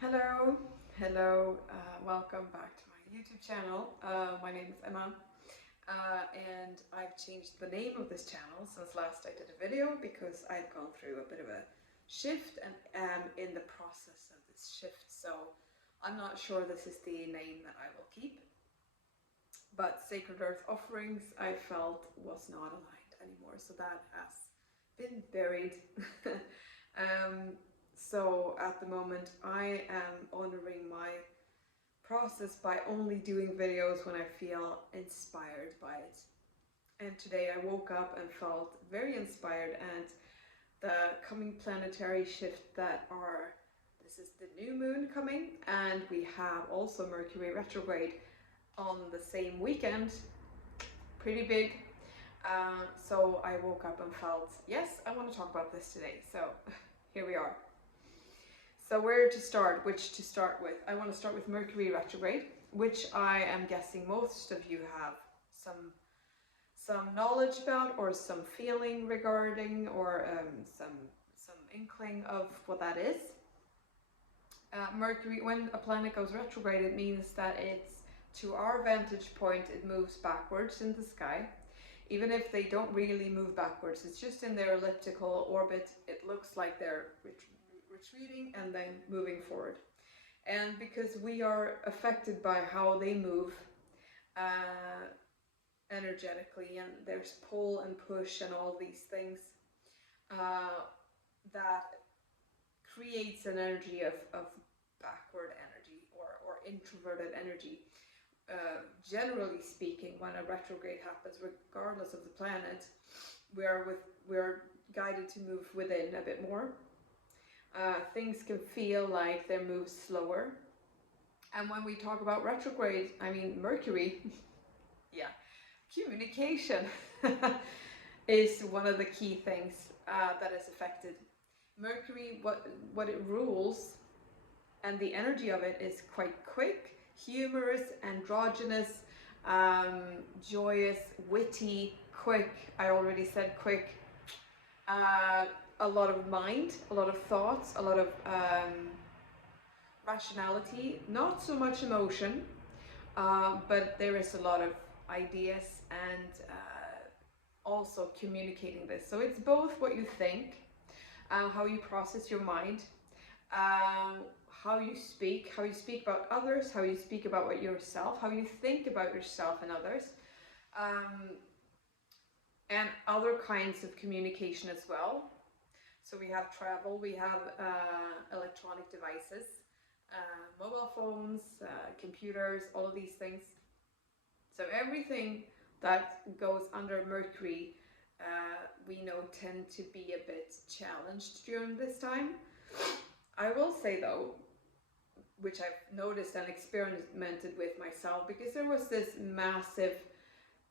Hello, welcome back to my YouTube channel. My name is Emma, and I've changed the name of this channel since last I did a video because I've gone through a bit of a shift and am in the process of this shift. So I'm not sure this is the name that I will keep, but Sacred Earth Offerings I felt was not aligned anymore, so that has been buried. So at the moment I am honoring my process by only doing videos when I feel inspired by it. And today I woke up and felt very inspired, and the coming planetary shift this is the new moon coming, and we have also Mercury retrograde on the same weekend, pretty big. So I woke up and felt, yes, I want to talk about this today. So here we are. So where to start, which to start with? I want to start with Mercury retrograde, which I am guessing most of you have some knowledge about, or some feeling regarding, or some inkling of what that is. Mercury, when a planet goes retrograde, it means that it's, to our vantage point, it moves backwards in the sky. Even if they don't really move backwards, it's just in their elliptical orbit, it looks like they're retreating and then moving forward. And because we are affected by how they move energetically, and there's pull and push and all these things, that creates an energy of backward energy, or introverted energy. Generally speaking, when a retrograde happens, regardless of the planet, we're guided to move within a bit more. Things can feel like they move slower. And when we talk about retrograde, I mean Mercury, yeah, communication is one of the key things that is affected. Mercury, what it rules, and the energy of it is quite quick, humorous, androgynous, joyous, witty, quick. I already said quick. A lot of mind, a lot of thoughts, a lot of rationality, not so much emotion, but there is a lot of ideas and also communicating this. So it's both what you think, how you process your mind, how you speak about others, how you speak about yourself, how you think about yourself and others, and other kinds of communication as well. So we have travel, we have electronic devices, mobile phones, computers, all of these things. So everything that goes under Mercury, we know tend to be a bit challenged during this time. I will say though, which I've noticed and experimented with myself, because there was this massive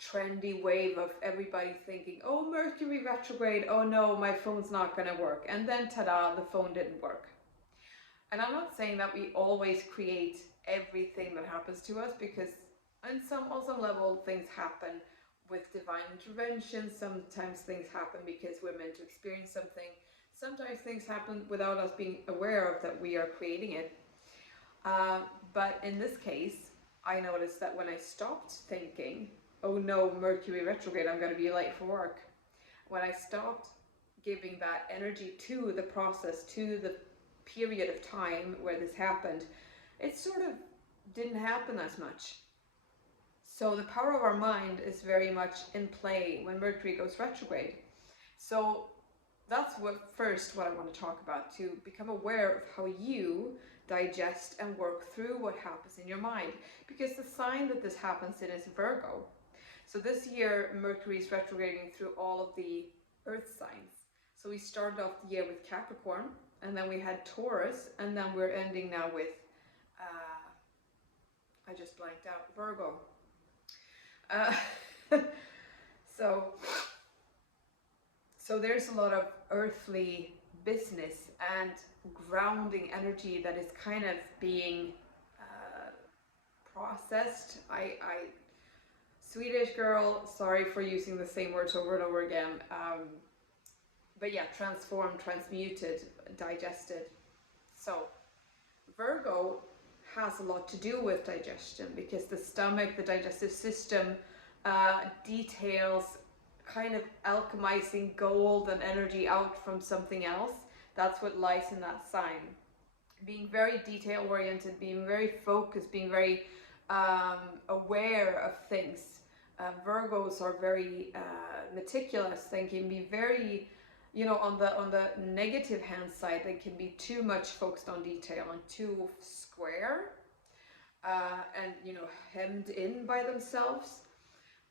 trendy wave of everybody thinking, oh, Mercury retrograde, oh no, my phone's not going to work. And then ta-da, the phone didn't work. And I'm not saying that we always create everything that happens to us, because on some level things happen with divine intervention. Sometimes things happen because we're meant to experience something. Sometimes things happen without us being aware of that we are creating it. But in this case, I noticed that when I stopped thinking, oh no, Mercury retrograde, I'm going to be late for work, when I stopped giving that energy to the process, to the period of time where this happened, it sort of didn't happen as much. So the power of our mind is very much in play when Mercury goes retrograde. So that's what I want to talk about, to become aware of how you digest and work through what happens in your mind, because the sign that this happens in is Virgo. So this year Mercury is retrograding through all of the earth signs. So we started off the year with Capricorn, and then we had Taurus, and then we're ending now with I just blanked out, Virgo. So there's a lot of earthly business and grounding energy that is kind of being processed. Swedish girl, sorry for using the same words over and over again. But yeah, transformed, transmuted, digested. So Virgo has a lot to do with digestion, because the stomach, the digestive system, details kind of alchemizing gold and energy out from something else. That's what lies in that sign. Being very detail oriented, being very focused, being very aware of things. Virgos are very meticulous. They can be very, you know, on the negative hand side, they can be too much focused on detail and too square, and, you know, hemmed in by themselves.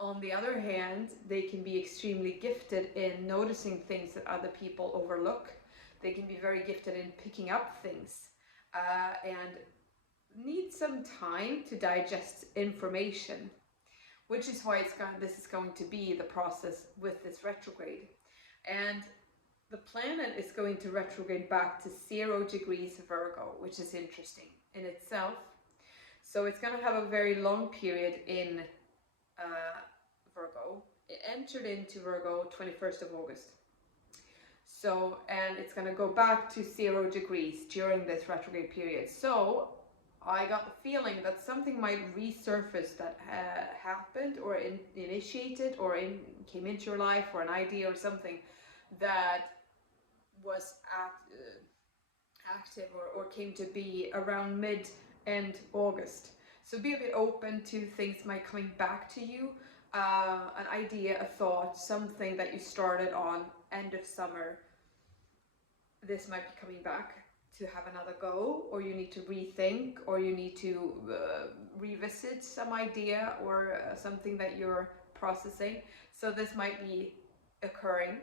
On the other hand, they can be extremely gifted in noticing things that other people overlook. They can be very gifted in picking up things, and need some time to digest information, which is why this is going to be the process with this retrograde. And the planet is going to retrograde back to 0 degrees Virgo, which is interesting in itself. So it's going to have a very long period in Virgo. It entered into Virgo 21st of August. So, and it's going to go back to 0 degrees during this retrograde period. So I got the feeling that something might resurface that happened or initiated or came into your life, or an idea or something that was active or came to be around mid-end August. So be a bit open to things might coming back to you, an idea, a thought, something that you started on end of summer. This might be coming back to have another go, or you need to rethink, or you need to revisit some idea or something that you're processing. So this might be occurring.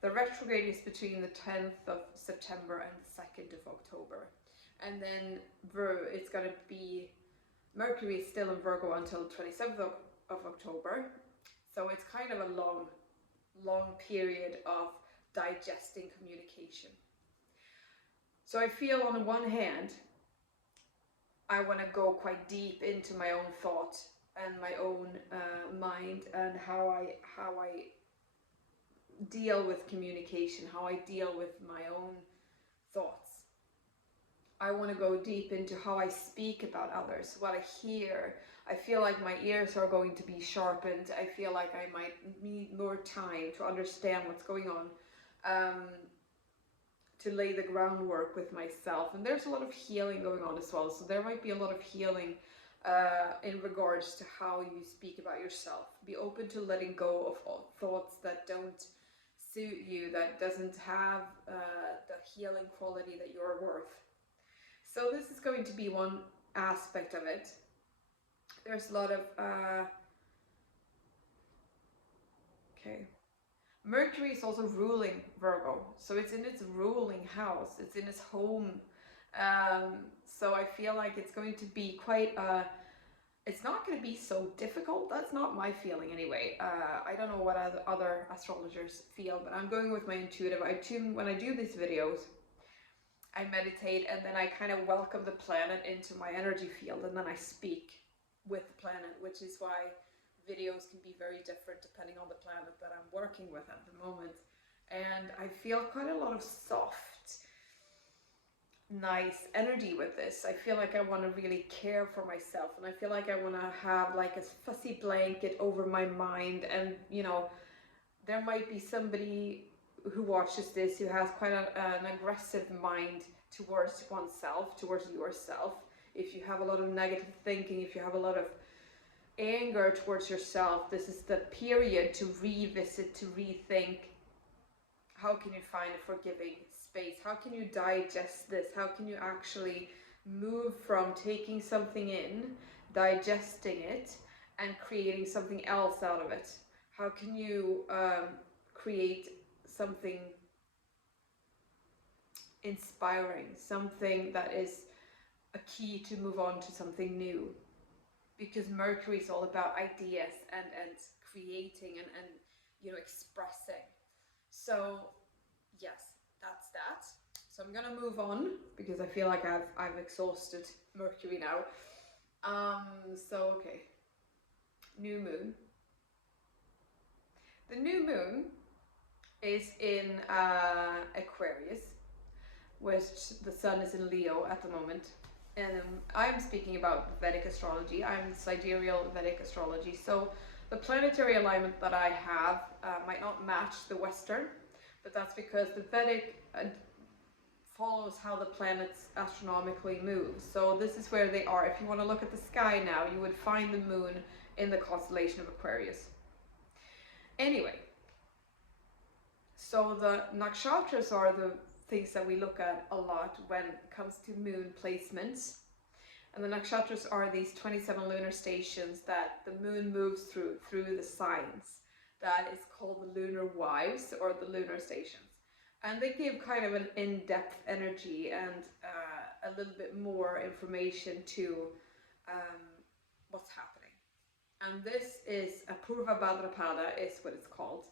The retrograde is between the 10th of September and the 2nd of October. And then it's going to be, Mercury is still in Virgo until the 27th of October. So it's kind of a long period of digesting communication. So I feel on the one hand, I want to go quite deep into my own thought and my own mind, and how I deal with communication, how I deal with my own thoughts. I want to go deep into how I speak about others, what I hear. I feel like my ears are going to be sharpened. I feel like I might need more time to understand what's going on, to lay the groundwork with myself. And there's a lot of healing going on as well. So there might be a lot of healing in regards to how you speak about yourself. Be open to letting go of all thoughts that don't suit you, that doesn't have the healing quality that you're worth. So this is going to be one aspect of it. There's a lot of Mercury is also ruling Virgo, so it's in its ruling house, it's in its home. So I feel like it's going to be quite it's not going to be so difficult. That's not my feeling anyway. I don't know what other astrologers feel, but I'm going with my intuitive. When I do these videos, I meditate, and then I kind of welcome the planet into my energy field, and then I speak with the planet, which is why videos can be very different depending on the planet that I'm working with at the moment. And I feel quite a lot of soft, nice energy with this. I feel like I want to really care for myself, and I feel like I want to have like a fuzzy blanket over my mind. And you know, there might be somebody who watches this who has quite an aggressive mind towards oneself, towards yourself. If you have a lot of negative thinking, if you have a lot of anger towards yourself, this is the period to revisit, to rethink. How can you find a forgiving space? How can you digest this? How can you actually move from taking something in, digesting it, and creating something else out of it? How can you create something inspiring, something that is a key to move on to something new? Because Mercury is all about ideas and creating and you know, expressing. So yes, that's that. So I'm gonna move on because I feel like I've exhausted Mercury now. So okay, new moon. The new moon is in Aquarius, which the sun is in Leo at the moment. And I'm speaking about Vedic astrology. I'm sidereal Vedic astrology. So the planetary alignment that I have might not match the Western, but that's because the Vedic follows how the planets astronomically move. So this is where they are. If you want to look at the sky now, you would find the moon in the constellation of Aquarius. Anyway, so the nakshatras are the things that we look at a lot when it comes to moon placements. And the nakshatras are these 27 lunar stations that the moon moves through the signs. That is called the lunar wives, or the lunar stations. And they give kind of an in-depth energy and a little bit more information to what's happening. And this is a Purva Bhadrapada is what it's called.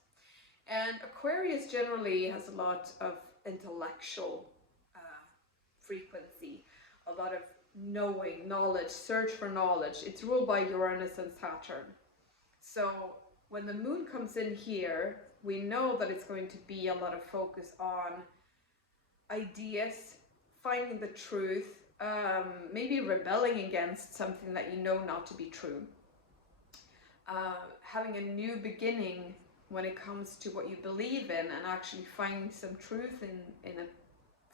And Aquarius generally has a lot of intellectual frequency, a lot of knowing, knowledge, search for knowledge. It's ruled by Uranus and Saturn. So when the moon comes in here, we know that it's going to be a lot of focus on ideas, finding the truth, maybe rebelling against something that you know not to be true. Having a new beginning when it comes to what you believe in, and actually finding some truth in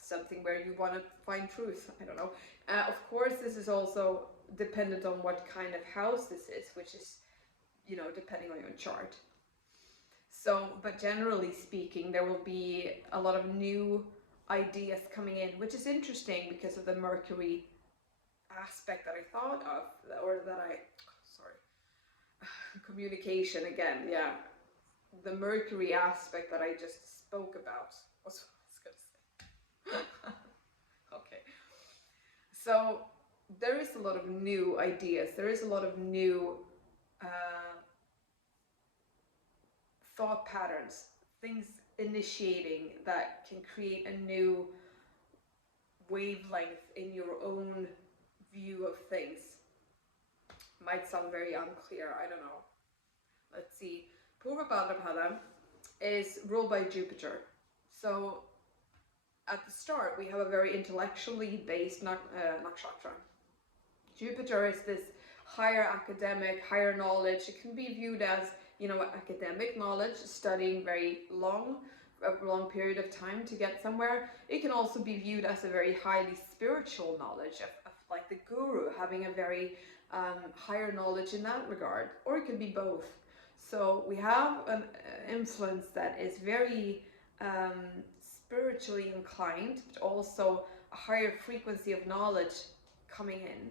something where you want to find truth. I don't know. Of course, this is also dependent on what kind of house this is, which is, you know, depending on your chart. So, but generally speaking, there will be a lot of new ideas coming in, which is interesting because of the Mercury aspect that I thought of, or that communication again, yeah. The Mercury aspect that I just spoke about. What's I was going to say? Okay. So there is a lot of new ideas. There is a lot of new thought patterns, things initiating that can create a new wavelength in your own view of things. Might sound very unclear, I don't know. Let's see. Purva Bhadrapada is ruled by Jupiter. So at the start we have a very intellectually based nakshatra. Jupiter is this higher academic, higher knowledge. It can be viewed as, you know, academic knowledge, studying a long period of time to get somewhere. It can also be viewed as a very highly spiritual knowledge of like the guru, having a very higher knowledge in that regard, or it could be both. So we have an influence that is very spiritually inclined, but also a higher frequency of knowledge coming in.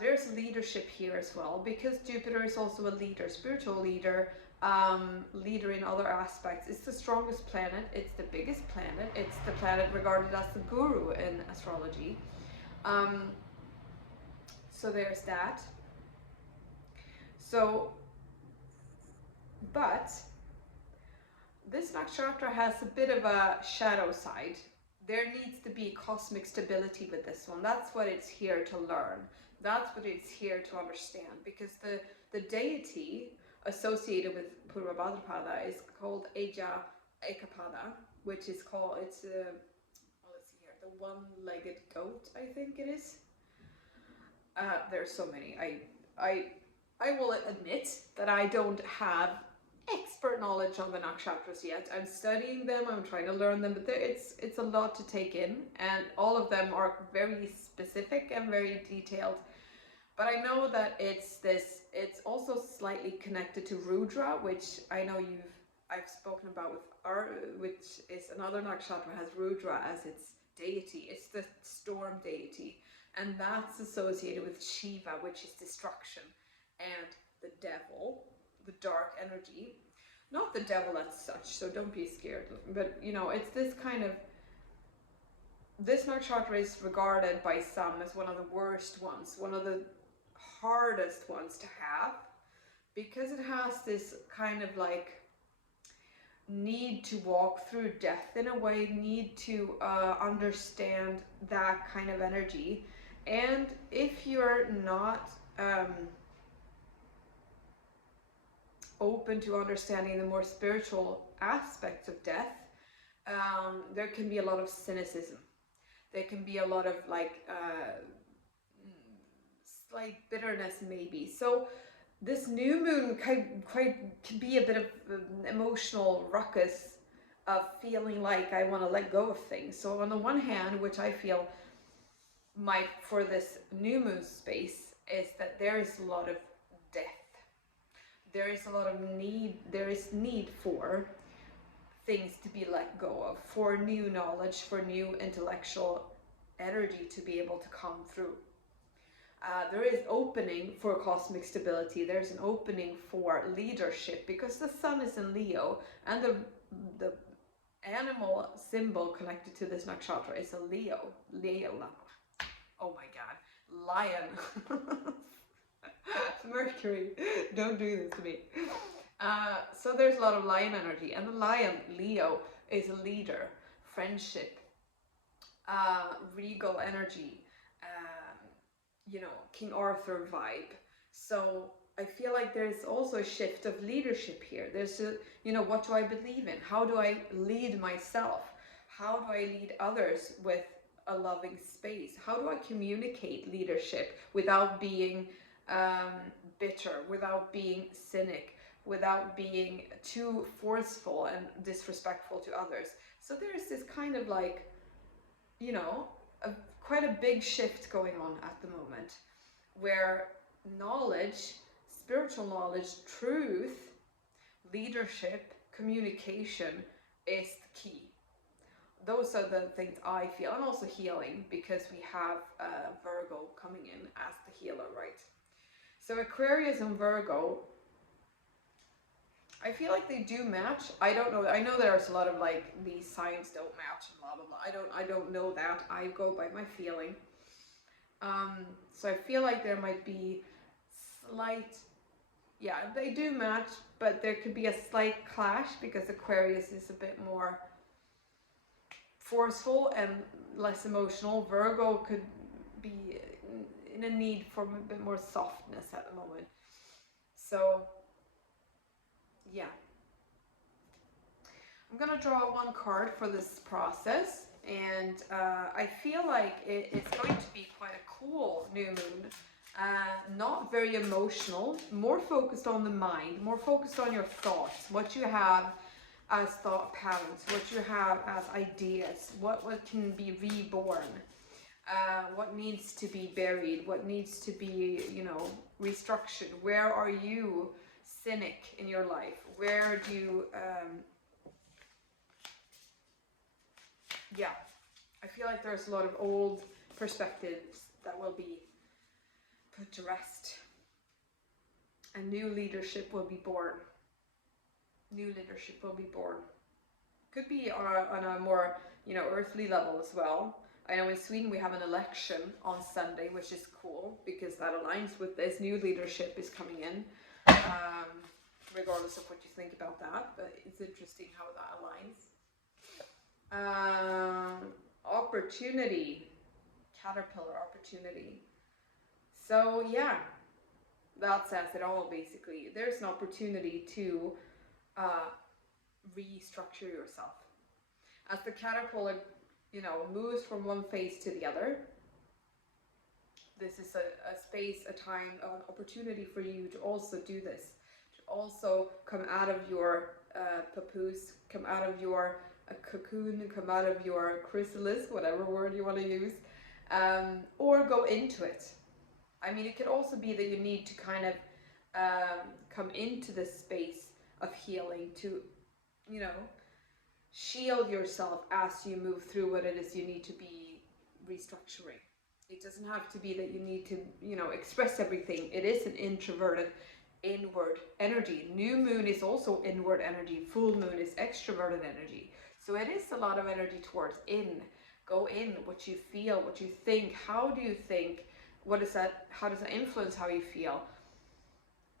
There's leadership here as well, because Jupiter is also a leader, spiritual leader, leader in other aspects. It's the strongest planet, it's the biggest planet, it's the planet regarded as the guru in astrology. So there's that. So, but this nakshatra has a bit of a shadow side. There needs to be cosmic stability with this one. That's what it's here to learn. That's what it's here to understand, because the deity associated with Purva Bhadrapada is called Aja Ekapada, which is called, let's see here, the one-legged goat, I think it is. There's so many. I will admit that I don't have expert knowledge on the nakshatras yet. I'm studying them, I'm trying to learn them, but it's a lot to take in, and all of them are very specific and very detailed. But I know that it's also slightly connected to Rudra, which I know I've spoken about which is another nakshatra, has Rudra as its deity. It's the storm deity, and that's associated with Shiva, which is destruction, and the devil, the dark energy. Not the devil as such, so don't be scared, but you know, it's this kind of, this nakshatra is regarded by some as one of the worst ones, one of the hardest ones to have, because it has this kind of like need to walk through death in a way, need to understand that kind of energy. And if you're not open to understanding the more spiritual aspects of death, There can be a lot of cynicism. There can be a lot of like slight bitterness maybe. So this new moon can be a bit of an emotional ruckus of feeling like I want to let go of things. So on the one hand, which I feel might for this new moon space, is that there is a lot of death. There is a lot of need. There is need for things to be let go of, for new knowledge, for new intellectual energy to be able to come through. There is opening for cosmic stability. There's an opening for leadership because the sun is in Leo, and the animal symbol connected to this nakshatra is a Leo. Oh my god, lion. Mercury, don't do this to me. So there's a lot of lion energy, and the lion, Leo, is a leader, friendship, regal energy, you know, King Arthur vibe. So I feel like there's also a shift of leadership here. There's a, you know, what do I believe in? How do I lead myself? How do I lead others with a loving space? How do I communicate leadership without being bitter, without being cynic, without being too forceful and disrespectful to others? So there's this kind of like, you know, quite a big shift going on at the moment, where knowledge, spiritual knowledge, truth, leadership, communication is the key. Those are the things I feel, and also healing, because we have Virgo coming in as the healer, right? So Aquarius and Virgo, I feel like they do match. I don't know. I know there's a lot of like these signs don't match and blah blah blah. I don't know that. I go by my feeling. So I feel like there might be slight, yeah, they do match, but there could be a slight clash because Aquarius is a bit more forceful and less emotional. Virgo could be in a need for a bit more softness at the moment. So yeah, I'm gonna draw one card for this process, and I feel like it's going to be quite a cool new moon. Not very emotional, more focused on the mind, more focused on your thoughts, what you have as thought patterns, what you have as ideas, what can be reborn, what needs to be buried, what needs to be, you know, restructured. Where are you cynic in your life? Where do you yeah, I feel like there's a lot of old perspectives that will be put to rest, and new leadership will be born. New leadership will be born. Could be on a more, you know, earthly level as well. I know in Sweden we have an election on Sunday, which is cool because that aligns with this. New leadership is coming in, regardless of what you think about that, but it's interesting how that aligns. Opportunity, caterpillar opportunity. So yeah, that says it all basically. There's an opportunity to restructure yourself. As the caterpillar, you know, moves from one phase to the other, this is a space, a time, an opportunity for you to also do this, to also come out of your papoose, come out of your cocoon, come out of your chrysalis, whatever word you want to use, or go into it. I mean, it could also be that you need to kind of come into this space of healing to, you know, shield yourself as you move through what it is you need to be restructuring. It doesn't have to be that you need to, you know, express everything. It is an introverted, inward energy. New moon is also inward energy. Full moon is extroverted energy. So it is a lot of energy towards in. Go in, what you feel, what you think. How do you think? What is that? How does that influence how you feel?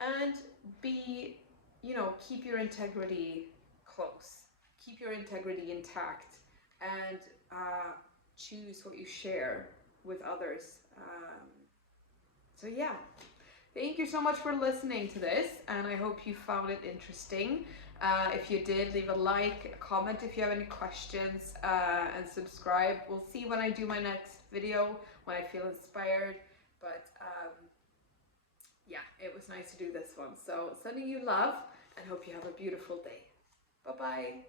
And be, you know, keep your integrity close. Keep your integrity intact, and choose what you share with others. So yeah, Thank you so much for listening to this, and I hope you found it interesting. If you did, leave a like, a comment if you have any questions, and subscribe. We'll see when I do my next video, when I feel inspired. But yeah, it was nice to do this one. So sending you love, and hope you have a beautiful day. Bye-bye.